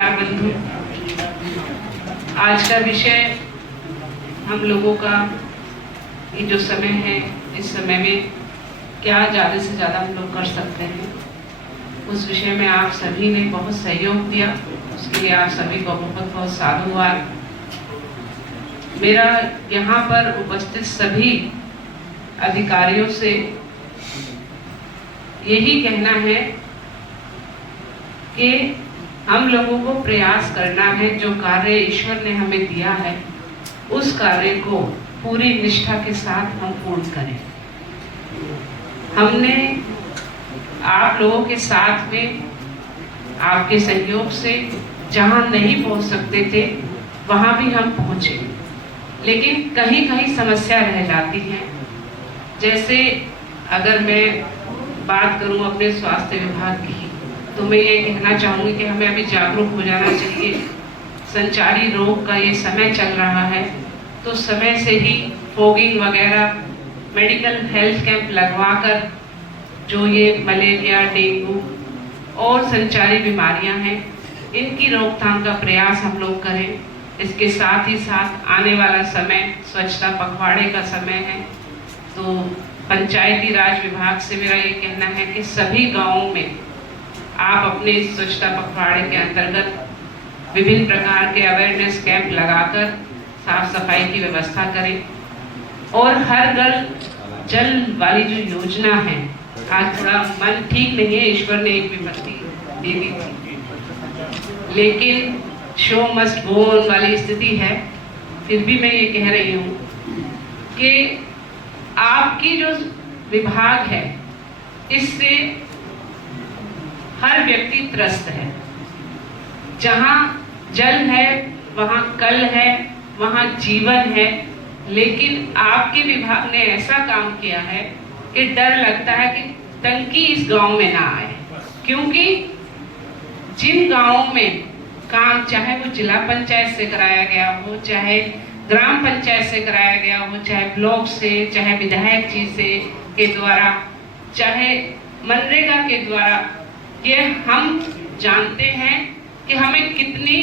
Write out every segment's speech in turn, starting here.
बंधु, आज का विषय हम लोगों का ये जो समय है, इस समय में क्या ज़्यादा से ज़्यादा हम लोग कर सकते हैं, उस विषय में आप सभी ने बहुत सहयोग दिया। उसके लिए आप सभी को बहुत बहुत साधुवाद। मेरा यहाँ पर उपस्थित सभी अधिकारियों से यही कहना है कि हम लोगों को प्रयास करना है, जो कार्य ईश्वर ने हमें दिया है उस कार्य को पूरी निष्ठा के साथ हम पूर्ण करें। हमने आप लोगों के साथ में आपके सहयोग से जहां नहीं पहुंच सकते थे वहां भी हम पहुंचे, लेकिन कहीं कहीं समस्या रह जाती है। जैसे अगर मैं बात करूं अपने स्वास्थ्य विभाग की, तो मैं ये कहना चाहूँगी कि हमें अभी जागरूक हो जाना चाहिए। संचारी रोग का ये समय चल रहा है, तो समय से ही फॉगिंग वगैरह, मेडिकल हेल्थ कैंप लगवाकर जो ये मलेरिया, डेंगू और संचारी बीमारियां हैं, इनकी रोकथाम का प्रयास हम लोग करें। इसके साथ ही साथ आने वाला समय स्वच्छता पखवाड़े का समय है, तो पंचायती राज विभाग से मेरा ये कहना है कि सभी गाँवों में आप अपने स्वच्छता पखवाड़े के अंतर्गत विभिन्न प्रकार के अवेयरनेस कैंप लगाकर साफ सफाई की व्यवस्था करें। और हर घर जल वाली जो योजना है, आज थोड़ा मन ठीक नहीं है, ईश्वर ने एक विपत्ति दे दी थी, लेकिन शो मस्ट गो ऑन वाली स्थिति है। फिर भी मैं ये कह रही हूँ कि आपकी जो विभाग है, इससे हर व्यक्ति त्रस्त है। जहाँ जल है वहाँ कल है, वहाँ जीवन है, लेकिन आपके विभाग ने ऐसा काम किया है कि डर लगता है कि टंकी इस गांव में ना आए, क्योंकि जिन गांवों में काम, चाहे वो जिला पंचायत से कराया गया हो, चाहे ग्राम पंचायत से कराया गया हो, चाहे ब्लॉक से, चाहे विधायक जी से के द्वारा, चाहे मनरेगा के द्वारा, ये हम जानते हैं कि हमें कितनी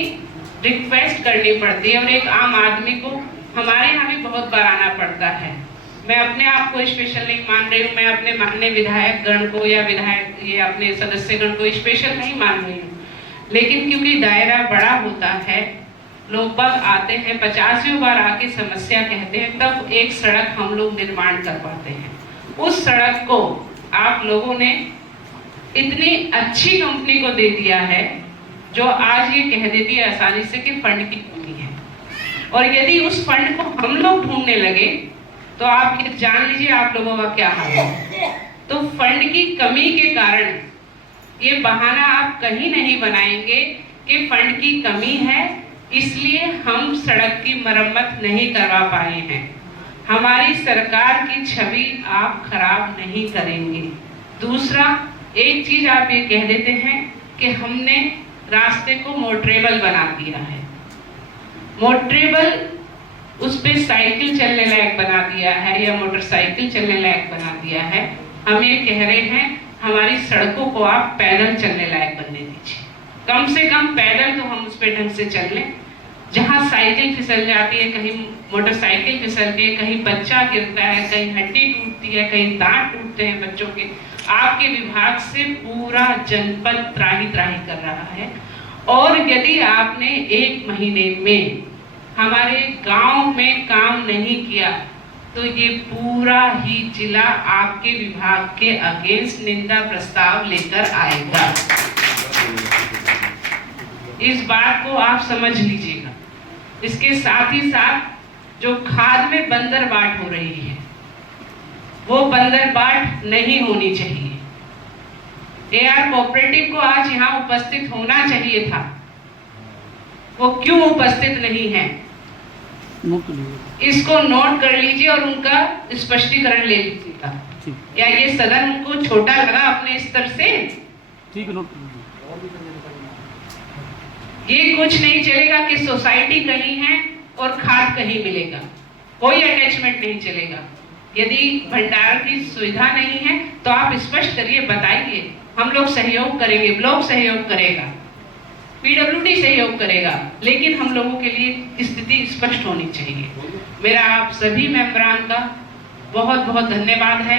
रिक्वेस्ट करनी पड़ती है और एक आम आदमी को हमारे यहाँ भी बहुत बार आना पड़ता है। मैं अपने आप को स्पेशल नहीं मान रही हूँ, मैं अपने माननीय विधायक गण को या विधायक ये अपने सदस्य गण को स्पेशल नहीं मान रही हूँ, लेकिन क्योंकि दायरा बड़ा होता है, लोग बाग आते हैं, 50वीं बार आके समस्या कहते हैं, तब एक सड़क हम लोग निर्माण कर पाते हैं। उस सड़क को आप लोगों ने इतनी अच्छी कंपनी को दे दिया है, जो आज ये कह देती है आसानी से कि फंड की कमी है। और यदि उस फंड को हम लोग ढूंढने लगे तो आप ये जान लीजिए आप लोगों का क्या हाल है। तो फंड की कमी के कारण ये बहाना आप कहीं नहीं बनाएंगे कि फंड की कमी है, इसलिए हम सड़क की मरम्मत नहीं करवा पाए हैं। हमारी सरकार की छवि आप खराब नहीं करेंगे। दूसरा, एक चीज आप ये कह देते हैं कि हमने रास्ते को मोटरेबल बना दिया है। मोटरेबल, उस पे साइकिल चलने लायक बना दिया है या मोटरसाइकिल चलने लायक बना दिया है। हम ये कह रहे हैं हमारी सड़कों को आप पैदल चलने लायक बनने दीजिए। कम से कम पैदल तो हम उस पे ढंग से चल लें। जहाँ साइकिल फिसल जाती है, कहीं मोटरसाइकिल फिसलती है, कहीं बच्चा गिरता है, कहीं हड्डी टूटती है, कहीं दांत टूटते हैं बच्चों के, आपके विभाग से पूरा जनपद त्राही त्राही कर रहा है। और यदि आपने 1 महीने में हमारे गांव में काम नहीं किया तो ये पूरा ही जिला आपके विभाग के अगेंस्ट निंदा प्रस्ताव लेकर आएगा। इस बात को आप समझ लीजिएगा। इसके साथ ही साथ जो खाद में बंदरबाट हो रही है, वो बंदरबाट नहीं होनी चाहिए। एआर कोऑपरेटिव को आज यहाँ उपस्थित होना चाहिए था, वो क्यों उपस्थित नहीं है, इसको नोट कर लीजिए और उनका स्पष्टीकरण ले लीजिएगा। क्या ये सदन उनको छोटा लगा अपने स्तर से? ठीक है, ये कुछ नहीं चलेगा कि सोसाइटी कहीं है और खाद कहीं मिलेगा, कोई अटैचमेंट नहीं चलेगा। यदि भंडारण की सुविधा नहीं है तो आप स्पष्ट करिए, बताइए, हम लोग सहयोग करेंगे, ब्लॉक सहयोग करेगा। पीडब्ल्यूडी सहयोग करेगा, लेकिन हम लोगों के लिए स्थिति स्पष्ट होनी चाहिए। मेरा आप सभी मेंबरान का बहुत बहुत धन्यवाद है।